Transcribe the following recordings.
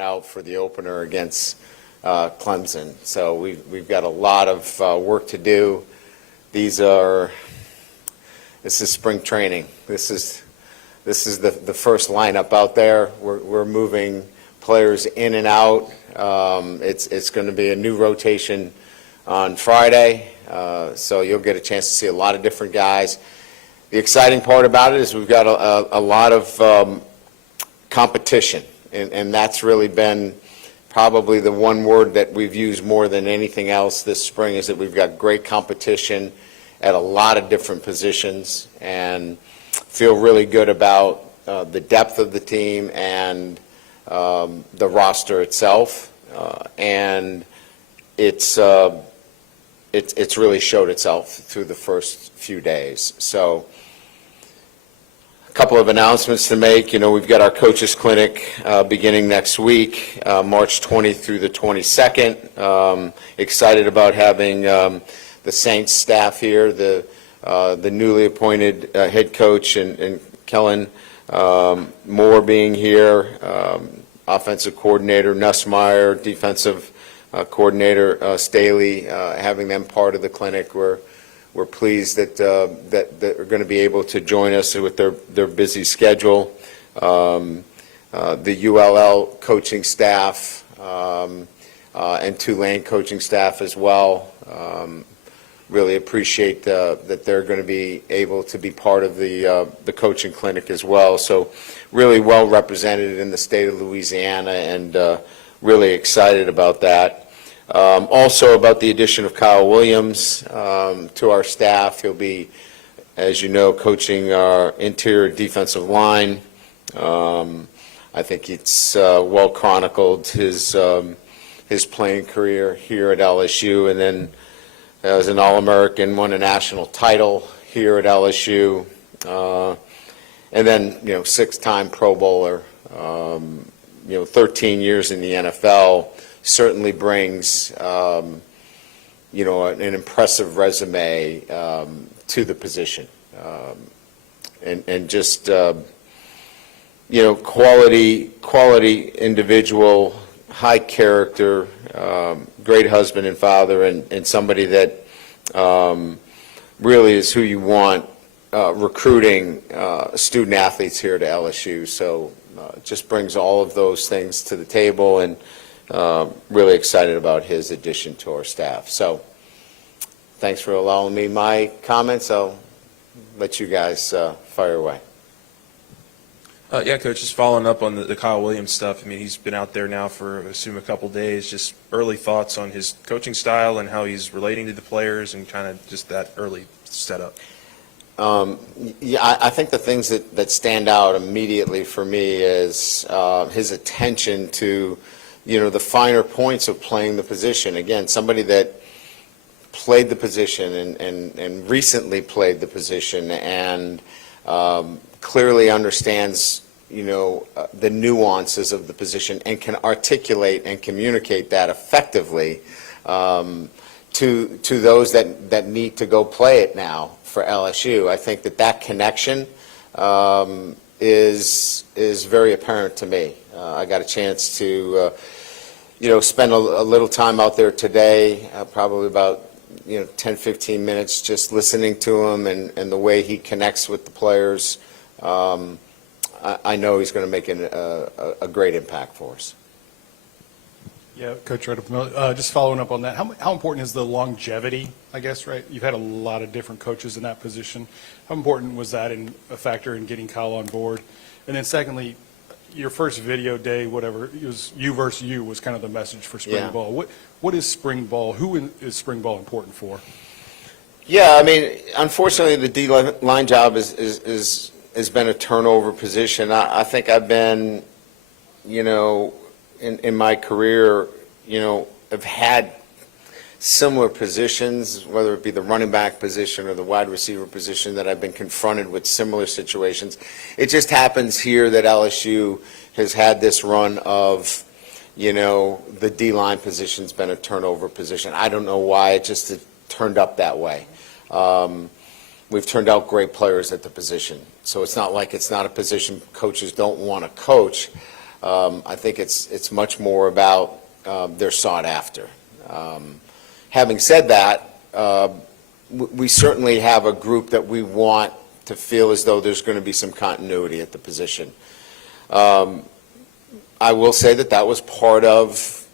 coming out for the opener against Clemson. So we've got a lot of work to do. This is spring training. This is the first lineup out there. We're moving players in and out. It's going to be a new rotation on Friday, so you'll get a chance to see a lot of different guys. The exciting part about it is we've got a lot of competition, and that's really been probably the one word that we've used more than anything else this spring, is that we've got great competition at a lot of different positions, and feel really good about the depth of the team and the roster itself, and it's really showed itself through the first few days. So a couple of announcements to make. We've got our coaches clinic beginning next week, March 20th through the 22nd. Excited about having the Saints staff here, the newly appointed head coach and Kellen Moore being here, offensive coordinator Nussmeier, defensive coordinator Staley, having them part of the clinic. We're pleased that they're going to be able to join us with their busy schedule. The ULL coaching staff and Tulane coaching staff as well. Really appreciate that they're going to be able to be part of the coaching clinic as well. So really well represented in the state of Louisiana, and really excited about that. Also about the addition of Kyle Williams to our staff. He'll be, as you know, coaching our interior defensive line. I think it's well chronicled his playing career here at LSU, and then as an All-American, won a national title here at LSU, and then 6-time Pro Bowler, 13 years in the NFL. Certainly brings, an impressive resume to the position, and just, quality individual, high character, great husband and father, and somebody that really is who you want recruiting student athletes here to LSU. So just brings all of those things to the table, and really excited about his addition to our staff. So thanks for allowing me my comments. I'll let you guys fire away. Yeah, Coach, just following up on the Kyle Williams stuff. I mean, he's been out there now for, I assume, a couple days. Just early thoughts on his coaching style and how he's relating to the players, and kind of just that early setup. Yeah, I think the things that stand out immediately for me is his attention to, the finer points of playing the position. Again, somebody that played the position and recently played the position, and clearly understands, the nuances of the position, and can articulate and communicate that effectively to those that need to go play it now for LSU. I think that connection is very apparent to me. I got a chance to, spend a little time out there today, probably about 10, 15 minutes, just listening to him and the way he connects with the players. I know he's going to make a great impact for us. Yeah, Coach, just following up on that, how important is the longevity, I guess, right? You've had a lot of different coaches in that position. How important was that in a factor in getting Kyle on board? And then secondly, your first video day, whatever, it was you versus you was kind of the message for spring ball. What is spring ball? Who is spring ball important for? Yeah, I mean, unfortunately, the D-line job has been a turnover position. I think I've been, in my career, have had similar positions, whether it be the running back position or the wide receiver position, that I've been confronted with similar situations. It just happens here that LSU has had this run of, the D-line position's been a turnover position. I don't know why, it just turned up that way. We've turned out great players at the position, so it's not like it's not a position coaches don't want to coach. I think it's much more about they're sought after. Having said that, we certainly have a group that we want to feel as though there's going to be some continuity at the position. I will say that was part of,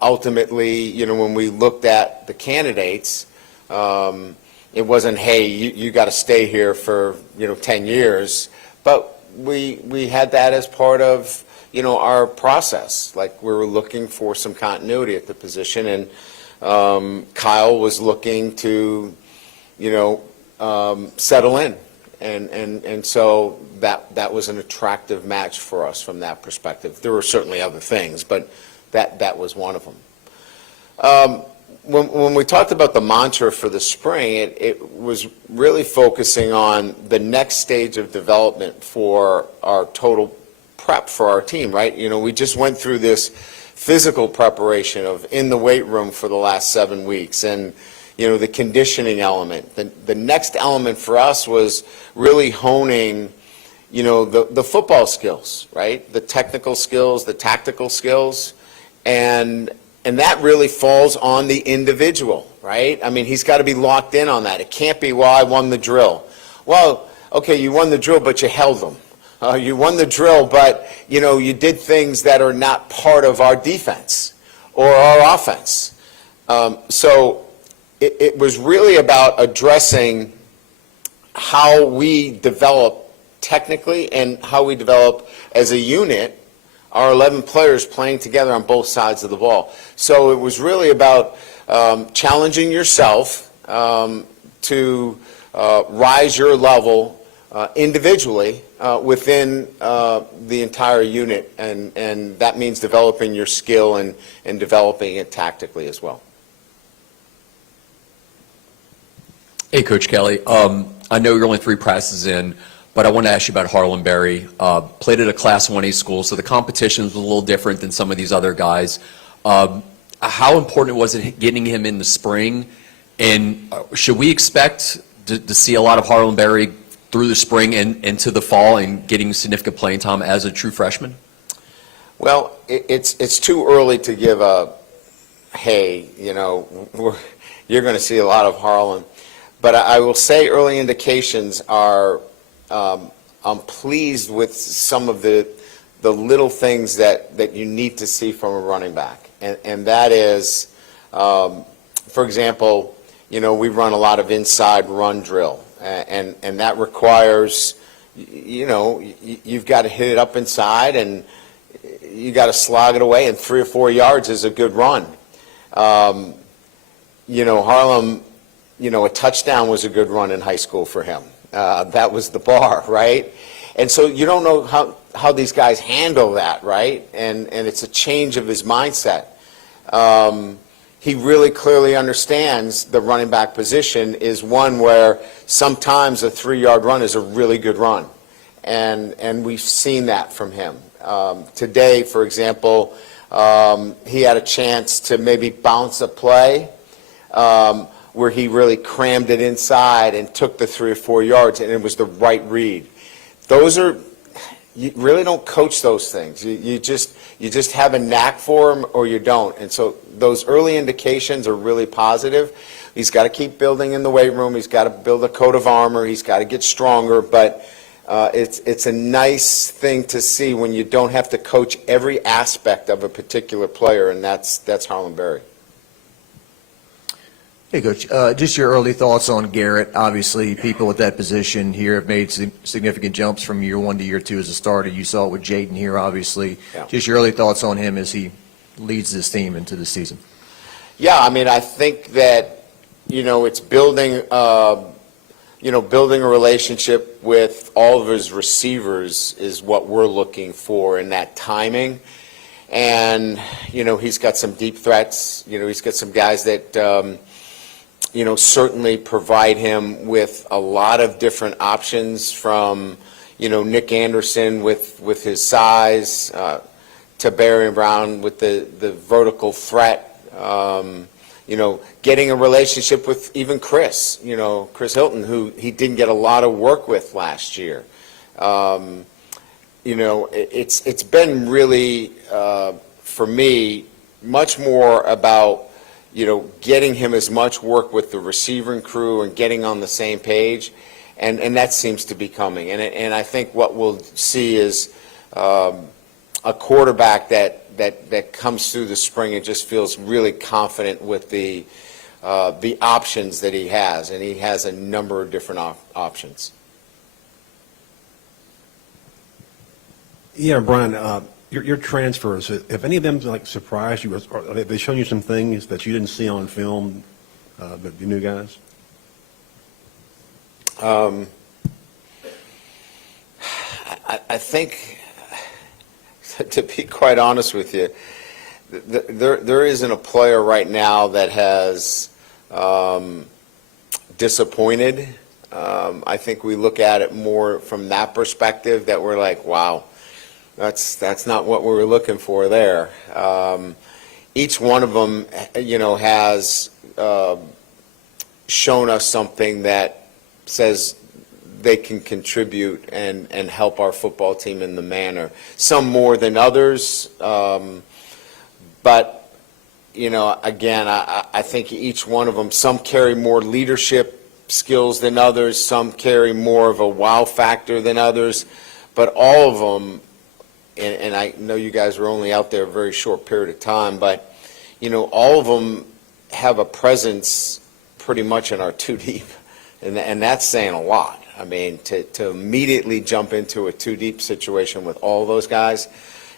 ultimately, when we looked at the candidates, it wasn't, hey, you got to stay here for, 10 years. But we had that as part of, our process. Like, we were looking for some continuity at the position, and Kyle was looking to, settle in. And so that was an attractive match for us from that perspective. There were certainly other things, but that was one of them. When we talked about the mantra for the spring, it was really focusing on the next stage of development for our total prep for our team, right? We just went through this physical preparation of in the weight room for the last 7 weeks, and the conditioning element. The next element for us was really honing, the football skills, right? The technical skills, the tactical skills, and that really falls on the individual, right? I mean, he's got to be locked in on that. It can't be, well, I won the drill. Well, okay, you won the drill, but you held them. You won the drill, but, you did things that are not part of our defense or our offense. So it was really about addressing how we develop technically and how we develop as a unit, our 11 players playing together on both sides of the ball. So it was really about challenging yourself to rise your level individually within the entire unit, and that means developing your skill and developing it tactically as well. Hey, Coach Kelly. I know you're only 3 practices in, but I want to ask you about Harlan Berry. Played at a Class 1A school, so the competition was a little different than some of these other guys. How important was it getting him in the spring? And should we expect to see a lot of Harlan Berry through the spring and into the fall and getting significant playing time as a true freshman? Well, it's too early to give a, hey, you're going to see a lot of Harlan. But I will say early indications are, I'm pleased with some of the little things that you need to see from a running back. And that is, for example, we run a lot of inside run drill. And that requires, you've got to hit it up inside, and you got to slog it away, and 3 or 4 yards is a good run. Harlan, a touchdown was a good run in high school for him. That was the bar, right? And so you don't know how these guys handle that, right? And it's a change of his mindset. He really clearly understands the running back position is one where sometimes a 3-yard run is a really good run. And we've seen that from him. Today, for example, he had a chance to maybe bounce a play where he really crammed it inside and took the 3 or 4 yards, and it was the right read. You really don't coach those things. You just have a knack for them, or you don't. And so those early indications are really positive. He's got to keep building in the weight room. He's got to build a coat of armor. He's got to get stronger. But it's a nice thing to see when you don't have to coach every aspect of a particular player, and that's Harlan Berry. Hey, Coach, just your early thoughts on Garrett. Obviously, people at that position here have made significant jumps from year 1 to year 2 as a starter. You saw it with Jaden here, obviously. Yeah. Just your early thoughts on him as he leads this team into the season. Yeah, I mean, I think that, it's building, building a relationship with all of his receivers is what we're looking for in that timing. And, he's got some deep threats. He's got some guys that, certainly provide him with a lot of different options from, Nick Anderson with his size, to Barry Brown with the vertical threat, getting a relationship with even Chris Hilton, who he didn't get a lot of work with last year. it's been really, for me, much more about, getting him as much work with the receiving crew and getting on the same page, and that seems to be coming. And I think what we'll see is a quarterback that comes through the spring and just feels really confident with the options that he has, and he has a number of different options. Yeah, Brian, your transfers, have any of them surprised you, or have they shown you some things that you didn't see on film, but the new guys? I think, to be quite honest with you, there isn't a player right now that has disappointed. I think we look at it more from that perspective, that we're like, wow, that's not what we were looking for there. Each one of them, has shown us something that says they can contribute and help our football team in the manner. Some more than others, but, again, I think each one of them, some carry more leadership skills than others, some carry more of a wow factor than others, but all of them, and I know you guys were only out there a very short period of time, but, all of them have a presence pretty much in our two deep, and that's saying a lot. I mean, to immediately jump into a two deep situation with all those guys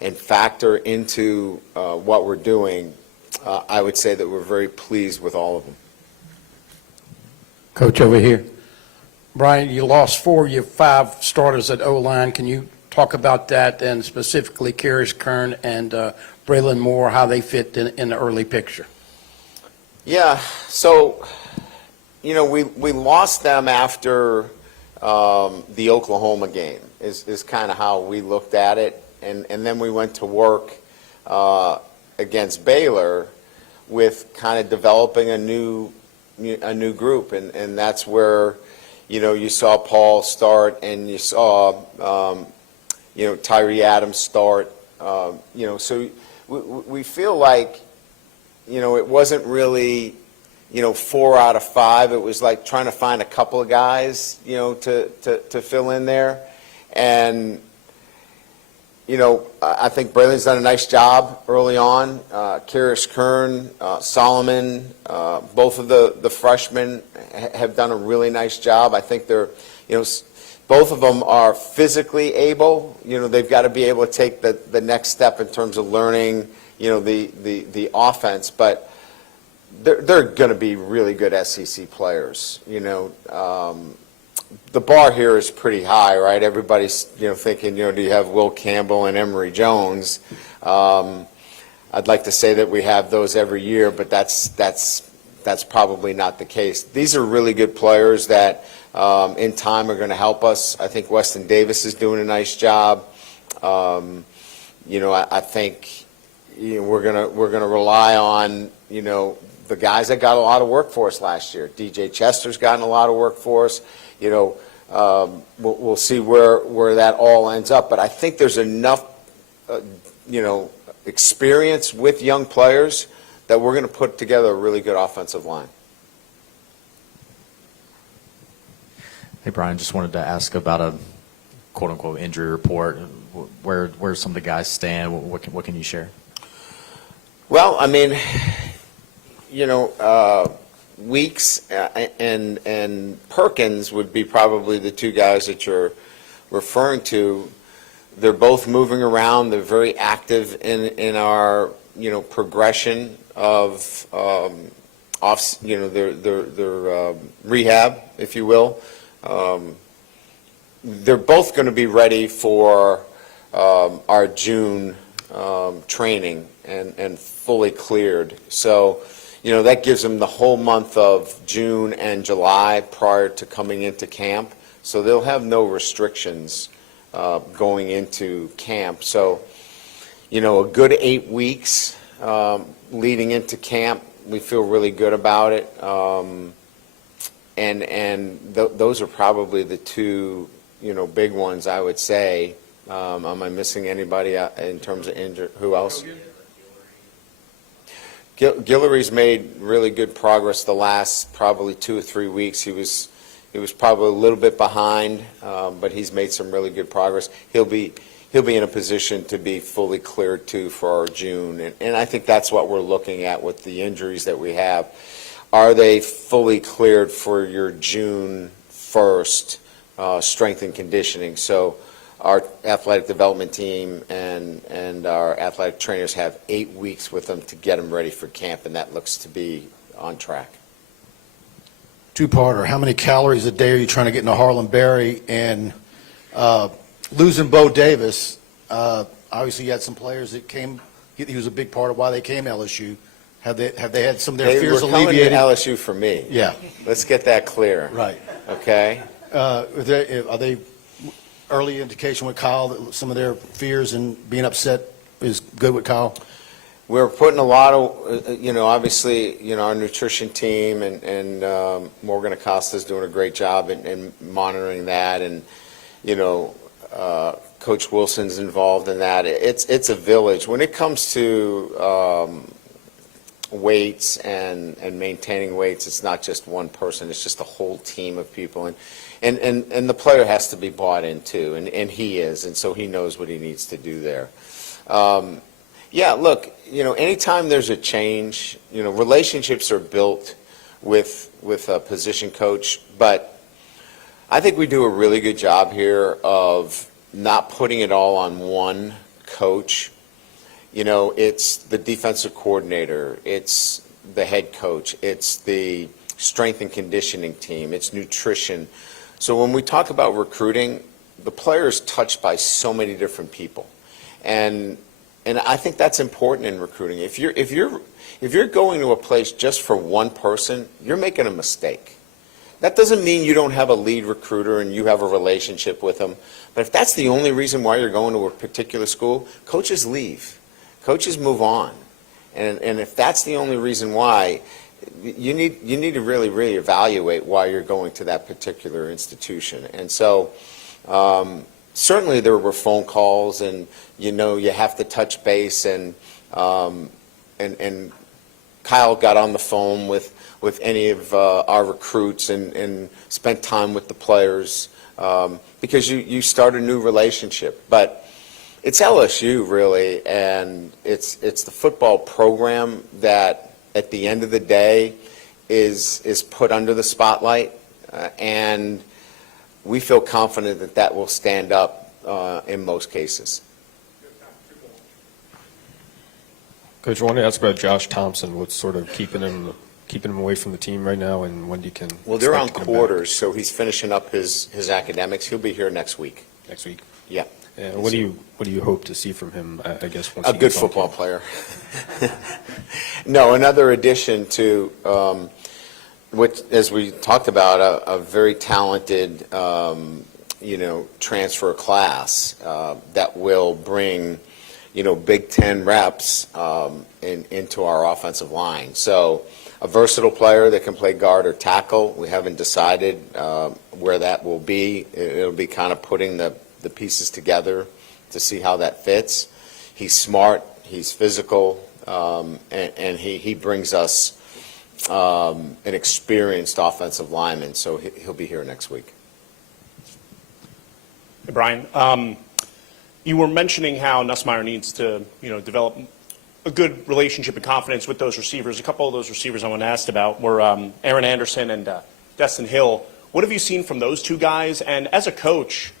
and factor into what we're doing, I would say that we're very pleased with all of them. Coach over here. Brian, you lost 4 of your 5 starters at O-line. Can you talk about that, and specifically Karis Kern and Braylon Moore, how they fit in the early picture? Yeah, so, we lost them after the Oklahoma game is kind of how we looked at it. And then we went to work against Baylor with kind of developing a new group. And that's where, you saw Paul start, and you saw, Tyree Adams start. So we feel like, it wasn't really, 4 out of 5. It was like trying to find a couple of guys, to fill in there. And, I think Braylon's done a nice job early on. Karis Kern, Solomon, both of the freshmen have done a really nice job. I think they're, both of them are physically able. They've got to be able to take the next step in terms of learning, the offense. But they're going to be really good SEC players. The bar here is pretty high, right? Everybody's thinking, do you have Will Campbell and Emory Jones? I'd like to say that we have those every year, but that's probably not the case. These are really good players that in time are going to help us. I think Weston Davis is doing a nice job. I think we're gonna rely on the guys that got a lot of work for us last year. DJ Chester's gotten a lot of work for us. We'll see where that all ends up. But I think there's enough, experience with young players that we're going to put together a really good offensive line. Hey, Brian, just wanted to ask about a quote-unquote injury report. Where some of the guys stand? What can you share? Well, I mean, Weeks and Perkins would be probably the 2 guys that you're referring to. They're both moving around. They're very active in our progression of their rehab, if you will. They're both going to be ready for our June training and fully cleared. So. That gives them the whole month of June and July prior to coming into camp. So they'll have no restrictions going into camp. So, a good 8 weeks leading into camp. We feel really good about it. Those are probably the 2, big ones, I would say. Am I missing anybody in terms of injury? Who else? Guillory's made really good progress the last probably 2 or 3 weeks. He was probably a little bit behind, but he's made some really good progress. He'll be in a position to be fully cleared too for our June, and I think that's what we're looking at with the injuries that we have. Are they fully cleared for your June 1st strength and conditioning? So our athletic development team and our athletic trainers have 8 weeks with them to get them ready for camp, and that looks to be on track. Two-parter, how many calories a day are you trying to get into Harlan Berry? And losing Bo Davis, obviously you had some players that came, he was a big part of why they came to LSU. Have they had some of their They fears were coming to alleviated? LSU for me. Yeah, Let's get that clear. right. Okay? Are they early indication with Kyle that some of their fears and being upset is good with Kyle? We're putting a lot of, obviously, our nutrition team and Morgan Acosta's doing a great job in monitoring that, and, Coach Wilson's involved in that. It's a village. When it comes to weights and maintaining weights, it's not just one person, it's just a whole team of people. And the player has to be bought in too, and he is, and so he knows what he needs to do there. Yeah, look, anytime there's a change, relationships are built with a position coach, but I think we do a really good job here of not putting it all on one coach. It's the defensive coordinator, it's the head coach, it's the strength and conditioning team, it's nutrition. So when we talk about recruiting, the player is touched by so many different people. And I think that's important in recruiting. If you're going to a place just for one person, you're making a mistake. That doesn't mean you don't have a lead recruiter and you have a relationship with them. But if that's the only reason why you're going to a particular school, coaches leave. Coaches move on. And if that's the only reason why, you need to really, really evaluate why you're going to that particular institution. And so certainly there were phone calls, and you have to touch base, and Kyle got on the phone with any of our recruits and spent time with the players because you start a new relationship. But it's LSU really, and it's the football program that at the end of the day is put under the spotlight, and we feel confident that that will stand up in most cases. Coach, I wanted to ask about Josh Thompson. What's sort of keeping him away from the team right now, and when you can? Well, they're on expect to come back? quarters, so he's finishing up his academics. He'll be here next week. Next week. Yeah. And what do you hope to see from him? I guess once A he good gets on football campus? player. No, another addition to, which, as we talked about, a very talented, transfer class that will bring, Big Ten reps into our offensive line. So a versatile player that can play guard or tackle. We haven't decided where that will be. It'll be kind of putting the pieces together to see how that fits. He's smart, he's physical, and he brings us an experienced offensive lineman, so he'll be here next week. Hey, Brian, you were mentioning how Nussmeier needs to, develop a good relationship and confidence with those receivers. A couple of those receivers I want to ask about were Aaron Anderson and Destin Hill. What have you seen from those two guys? And as a coach,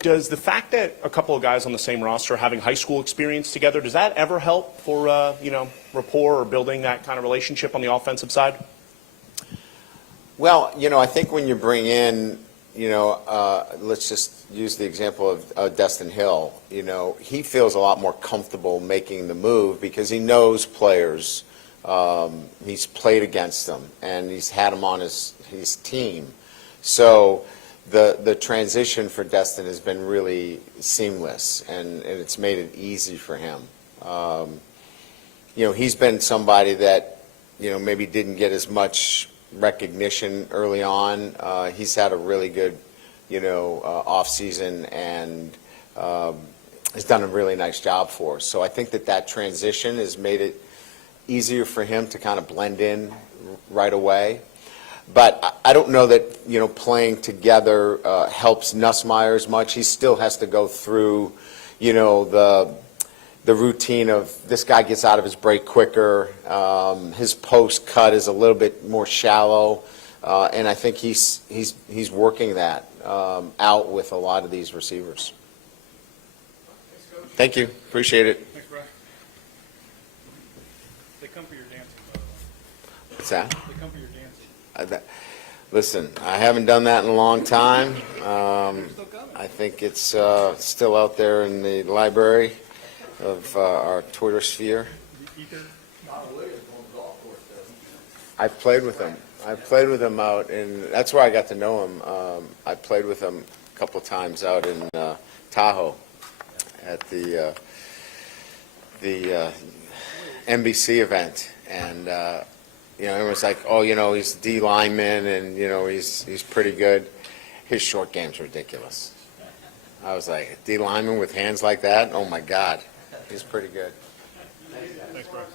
does the fact that a couple of guys on the same roster are having high school experience together, does that ever help for, rapport or building that kind of relationship on the offensive side? Well, I think when you bring in, let's just use the example of Destin Hill. He feels a lot more comfortable making the move because he knows players. He's played against them, and he's had them on his team. So the transition for Destin has been really seamless, and it's made it easy for him. He's been somebody that, maybe didn't get as much recognition early on. He's had a really good, off season, and has done a really nice job for us. So I think that transition has made it easier for him to kind of blend in right away. But I don't know that, playing together helps Nussmeier as much. He still has to go through, the routine of this guy gets out of his break quicker. His post cut is a little bit more shallow. And I think he's working that out with a lot of these receivers. Thank you. Appreciate it. Thanks, Brian. They come for your dancing, by the way. What's that? They come for your dancing. Listen, I haven't done that in a long time. I think it's still out there in the library of our Twitter sphere. I've played with him. Out in, that's where I got to know him. I played with him a couple of times out in Tahoe at the NBC event. And, everyone's like, oh, he's D lineman and, he's pretty good. His short game's ridiculous. I was like, D lineman with hands like that? Oh, my God. He's pretty good. Thanks, Brian.